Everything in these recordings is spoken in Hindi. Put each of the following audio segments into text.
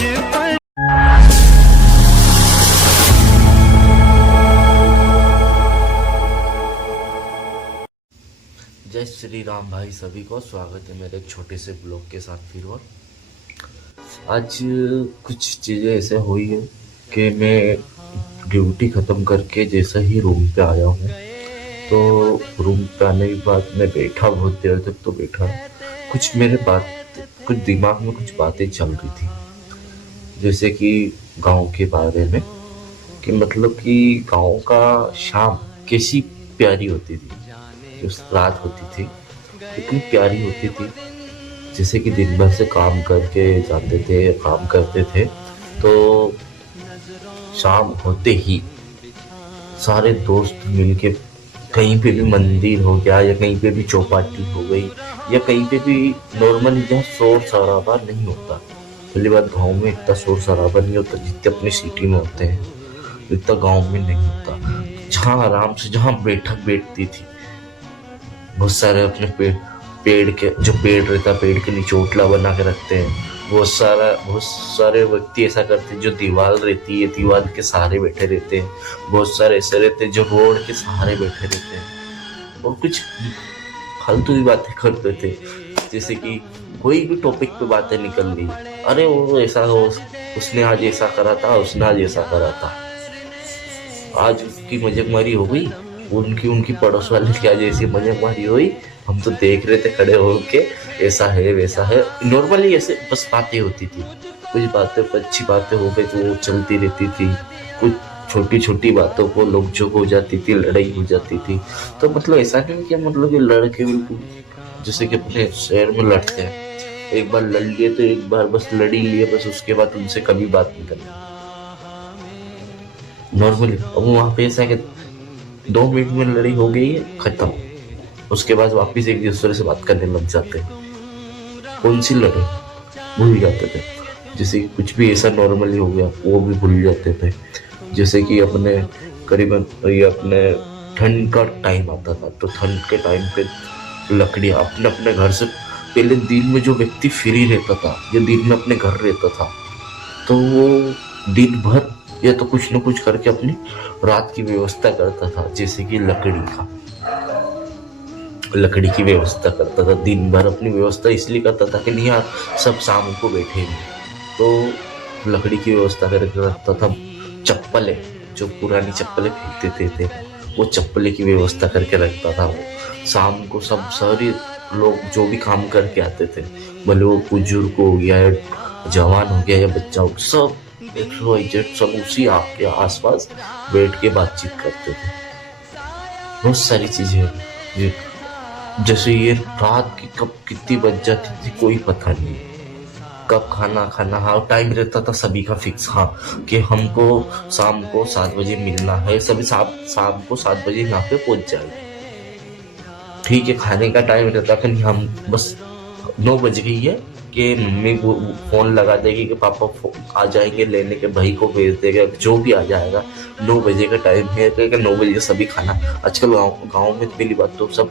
बचपन। जय श्री राम भाई, सभी को स्वागत है मेरे एक छोटे से ब्लॉग के साथ फिर। और आज कुछ चीज़ें ऐसे हुई है कि मैं ड्यूटी ख़त्म करके जैसे ही रूम पे आया हूँ, तो रूम पे आने के बाद मैं बैठा, बहुत देर तक तो बैठा। कुछ दिमाग में कुछ बातें चल रही थी, जैसे कि गांव के बारे में, कि मतलब कि गांव का शाम कैसी प्यारी होती थी, जो रात होती थी कितनी प्यारी होती थी। जैसे कि दिन भर से काम करके जाते थे, काम करते थे, तो शाम होते ही सारे दोस्त मिलके कहीं पे भी मंदिर हो गया या कहीं पे भी चौपाटी हो गई या कहीं पे भी नॉर्मली जहाँ शोर शराबा नहीं होता। पहली बात, गांव में इतना शोर शराबा नहीं होता जितने अपने सिटी में होते हैं, इतना गांव में नहीं होता। जहाँ आराम से, जहाँ बैठक बैठती थी, बहुत सारे अपने पेड़ के जो पेड़ रहता, पेड़ के नीचे ओटला बना के रखते हैं। बहुत सारे व्यक्ति ऐसा करते हैं जो दीवार रहती है, दीवार के सहारे बैठे रहते हैं। बहुत सारे ऐसे रहते हैं जो रोड के सहारे बैठे रहते हैं और कुछ फालतू की बातें करते थे। जैसे कि कोई भी टॉपिक पे बातें निकल ली, अरे वो ऐसा हो, उसने आज ऐसा करा था, उसने आज ऐसा करा था, आज उसकी मजाकमारी हो गई, उनकी पड़ोस वाले की आज ऐसी मजाकमारी हुई, हम तो देख रहे थे खड़े होके, ऐसा है वैसा है। नॉर्मली ऐसे बस बातें होती थी, कुछ बातें अच्छी बातें हो गई तो वो चलती रहती थी। कुछ छोटी छोटी बातों को नोक-झोंक हो जाती थी, लड़ाई हो जाती थी। तो मतलब ऐसा नहीं कि मतलब ये लड़के बिल्कुल जैसे कि अपने शहर में लड़ते हैं, एक बार लड़ लिए तो एक बार बस लड़ ही लिए, बस उसके बाद उनसे कभी बात नहीं करनी नॉर्मली। अब वहाँ पे ऐसा है कि 2 मिनट में लड़ाई हो गई है, खत्म, उसके बाद वापिस एक दूसरे से बात करने लग जाते हैं। कौन सी लड़ाई भूल जाते थे। जैसे कि कुछ भी ऐसा नॉर्मली हो गया वो भी भूल जाते थे। जैसे कि अपने करीबन ये अपने ठंड का टाइम आता था, तो ठंड के टाइम पे लकड़ियाँ अपने अपने घर से, पहले दिन में जो व्यक्ति फ्री रहता था या दिन में अपने घर रहता था, तो वो दिन भर या तो कुछ न कुछ करके अपनी रात की व्यवस्था करता था। जैसे कि लकड़ी की व्यवस्था करता था, दिन भर अपनी व्यवस्था इसलिए करता था कि नहीं यार सब शाम को बैठेंगे, तो लकड़ी की व्यवस्था करके रखता था। चप्पलें, जो पुरानी चप्पलें फेंकते थे वो चप्पलें की व्यवस्था करके रखता था वो। शाम को सब सारे लोग जो भी काम करके आते थे, भले वो बुजुर्ग हो गया या जवान हो गया या बच्चा हो, सब सब उसी आपके आसपास बैठ के बातचीत करते थे। बहुत सारी चीजें, जैसे ये रात की कब कितनी बज जाती थी कोई पता नहीं, कब खाना खाना, हाँ टाइम रहता था सभी का फिक्स, हाँ कि हमको शाम को 7 बजे मिलना है, सभी शाम को 7 बजे यहाँ पे पहुंच जाएंगे। ठीक है, खाने का टाइम रहता था नहीं, हम बस 9 बज गई है कि मम्मी को फोन लगा देगी कि पापा आ जाएंगे लेने के, भाई को भेज देगा, जो भी आ जाएगा। 9 बजे का टाइम है कि 9 बजे सभी खाना। आजकल गाँव में पहली बात तो सब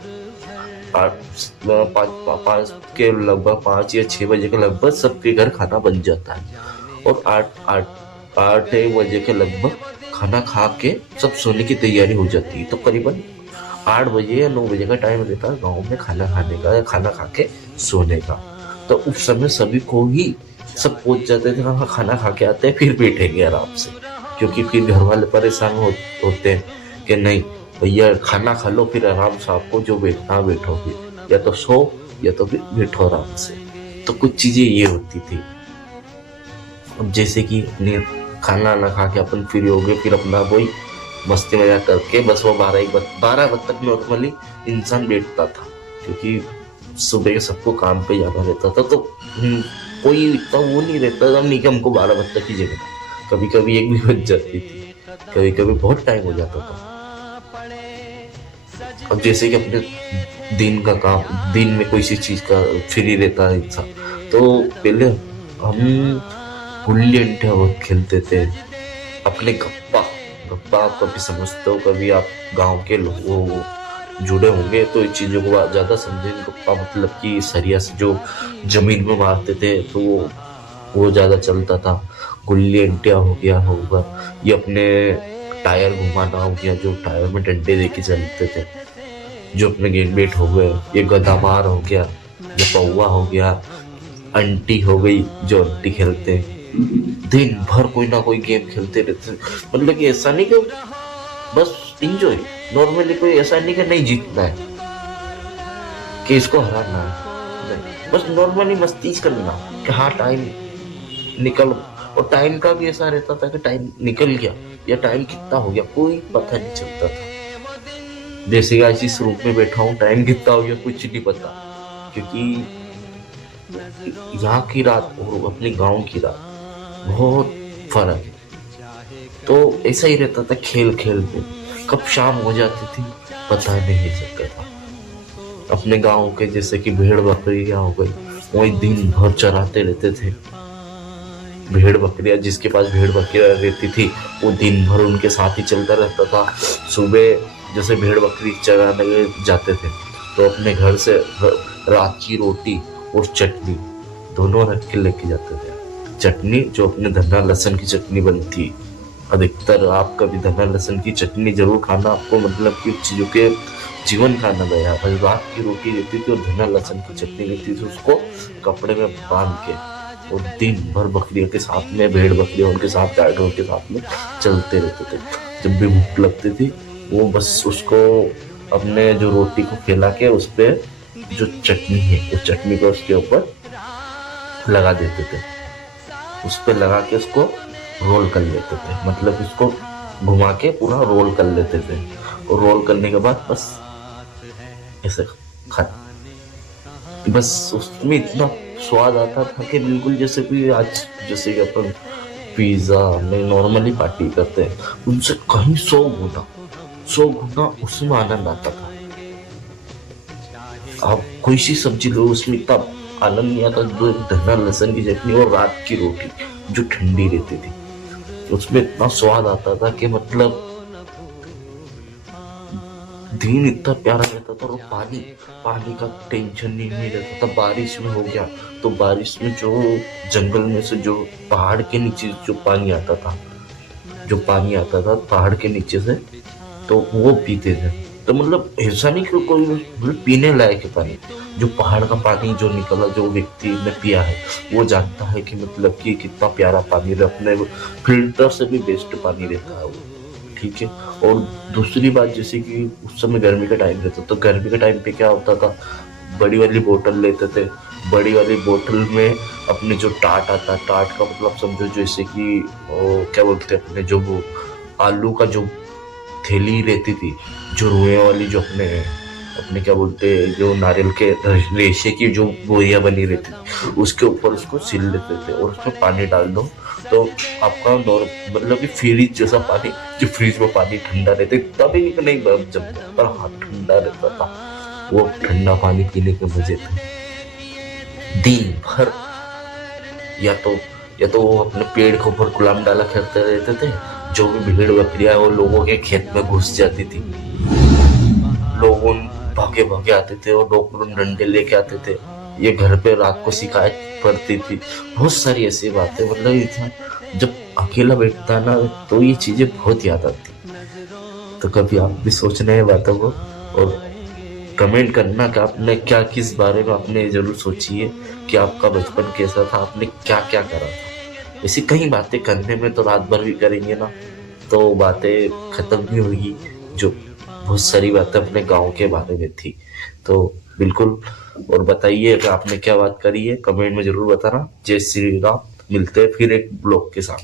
5 के लगभग 5 या 6 बजे के लगभग सबके घर खाना बन जाता है, और 8 बजे के लगभग खाना खा के सब सोने की तैयारी हो जाती है। तो करीबन 8 बजे या 9 बजे का टाइम रहता है गाँव में खाना खाने का या खाना खा के सोने का। तो उस समय सभी को ही सब पहुंच जाते थे, हाँ खाना खा के आते हैं फिर बैठेंगे आराम से, क्योंकि फिर घर वाले परेशान होते हैं कि नहीं भैया खाना खा लो फिर आराम से, आपको जो बैठना बैठो, फिर या तो सो या तो फिर बैठो आराम से। तो कुछ चीजें ये होती थी। अब जैसे कि खाना ना खा के अपन फ्री हो गए, फिर अपना वही मस्ती मजाक करके बस वो 12 बजे तक नॉर्मली इंसान बैठता था, क्योंकि सुबह के सबको काम पे जाना रहता था। तो कोई इतना वो नहीं रहता था नहीं कि हमको 12 बजे तक ही जगह, कभी कभी 1 भी बज जाती थी, कभी कभी बहुत टाइम हो जाता था। अब जैसे कि अपने दिन का काम, दिन में कोई सी चीज का फ्री रहता है इंसान, तो पहले हम गुल्ली डंडा बहुत खेलते थे, अपने गप्पा आप कभी समझते हो, कभी आप गांव के लोग जुड़े होंगे तो इन चीजों को ज्यादा समझेंगे। गप्पा मतलब कि सरिया से जो जमीन में मारते थे, तो वो ज्यादा चलता था। गुल्ली अंटिया हो गया होगा, ये अपने टायर घुमाना हो गया, जो टायर में डंडे देके चलते थे, जो अपने गेम बेट हो गए, ये गदामार हो गया, ये पौवा हो गया, अंटी हो गई, जो अंटी खेलते दिन भर कोई ना कोई गेम खेलते रहते। मतलब कि ऐसा नहीं कि बस इंजॉय, नॉर्मली कोई ऐसा नहीं कि नहीं जीतना है, कि इसको हराना है, नहीं, बस नॉर्मली मस्ती करना कि हाँ टाइम निकल। और टाइम का भी ऐसा रहता था कि टाइम निकल गया या टाइम कितना हो गया कोई पता नहीं चलता था। जैसे कि आज इस रूम में बैठा हूँ, टाइम कितना हो गया कुछ नहीं पता, क्योंकि यहाँ की रात और अपने गांव की रात बहुत फर्क है। तो ऐसा ही रहता था, खेल खेल में कब शाम हो जाती थी पता नहीं चलता था। अपने गांव के जैसे कि भेड़ बकरियां हो गई, वही दिन भर चराते रहते थे। भेड़ बकरियां, जिसके पास भेड़ बकरियां रहती थी वो दिन भर उनके साथ ही चलता रहता था। सुबह जैसे भेड़ बकरी चराने जाते थे तो अपने घर से रात की रोटी और चटनी दोनों रख के लेके जाते थे। चटनी जो अपने धनिया लहसुन की चटनी बनती, अधिकतर आप कभी धनिया लहसुन की चटनी जरूर खाना, आपको मतलब कि चीजों के जीवन का आनंद आया। रात की रोटी रहती थी और धनिया लहसुन की चटनी रहती थी, उसको कपड़े में बांध के और दिन भर बकरियों के साथ में, भेड़ बकरियों उनके साथ, गायों के साथ में चलते रहते थे। जब भी भूख लगती थी वो बस उसको अपने जो रोटी को फैला के उस पर जो चटनी है उस चटनी को उसके ऊपर लगा देते थे, उस पर लगा के उसको रोल कर लेते थे, मतलब इसको घुमा के पूरा रोल कर लेते थे। और रोल करने के बाद बस ऐसे खा, बस उसमें इतना स्वाद आता था कि बिल्कुल जैसे कि आज जैसे कि अपन पिज्जा में नॉर्मली पार्टी करते हैं, उनसे कहीं 100 गुना उसमें आनंद आता था। आप कोई सी सब्जी लो उसमें इतना आनंद नहीं आता जो धनिया लहसुन की चटनी और रात की रोटी जो ठंडी रहती थी उसमें इतना स्वाद आता था कि मतलब दिन इतना प्यारा रहता था। और पानी पानी का टेंशन नहीं रहता था। बारिश में हो गया तो बारिश में जो जंगल में से जो पहाड़ के नीचे जो पानी आता था, पहाड़ के नीचे से, तो वो पीते थे। तो मतलब ऐसा नहीं कि कोई मतलब पीने लायक है पानी, जो पहाड़ का पानी जो निकला, जो व्यक्ति ने पिया है वो जानता है कि मतलब कि कितना प्यारा पानी है, अपने फिल्टर से भी बेस्ट पानी रहता है वो, ठीक है। और दूसरी बात जैसे कि उस समय गर्मी का टाइम रहता, तो गर्मी के टाइम पे क्या होता था, बड़ी वाली बोतल लेते थे, बड़ी वाली बोतल में अपने जो टाट आता, टाट का मतलब समझो जैसे कि क्या बोलते हैं अपने, जो वो आलू का जो थैली रहती थी, जो रुए वाली, जो अपने अपने क्या बोलते हैं, जो नारियल के रेशे की जो बोरियां बनी रहती थी, उसके ऊपर उसको सिल लेते थे और उसमें पानी डाल दो तो आपका मतलब कि फ्रिज जैसा पानी, जो फ्रिज में पानी ठंडा रहता है तभी नहीं बर्फ जमता पर हाँ ठंडा रहता था, वो ठंडा पानी पीने के मजे थे। दिन भर या तो वो अपने पेड़ के ऊपर गुलाम डाला करते रहते थे, जो भी भेड़ बकरियां वो लोगों के खेत में घुस जाती थी, लोग भागे भागे आते थे और लोग डंडे लेके आते थे, ये घर पे रात को शिकायत पड़ती थी। बहुत सारी ऐसी बातें, मतलब इतना जब अकेला बैठता ना तो ये चीजें बहुत याद आती। तो कभी आप भी सोचना है बातों को और कमेंट करना कि आपने क्या, किस बारे में आपने जरूर सोची है कि आपका बचपन कैसा था, आपने क्या क्या करा था। ऐसी कई बातें करने में तो रात भर भी करेंगे ना तो बातें खत्म नहीं होगी। जो बहुत सारी बातें अपने गांव के बारे में थी, तो बिल्कुल। और बताइए कि आपने क्या बात करी है, कमेंट में जरूर बताना। जय श्री राम। मिलते हैं फिर एक ब्लॉग के साथ।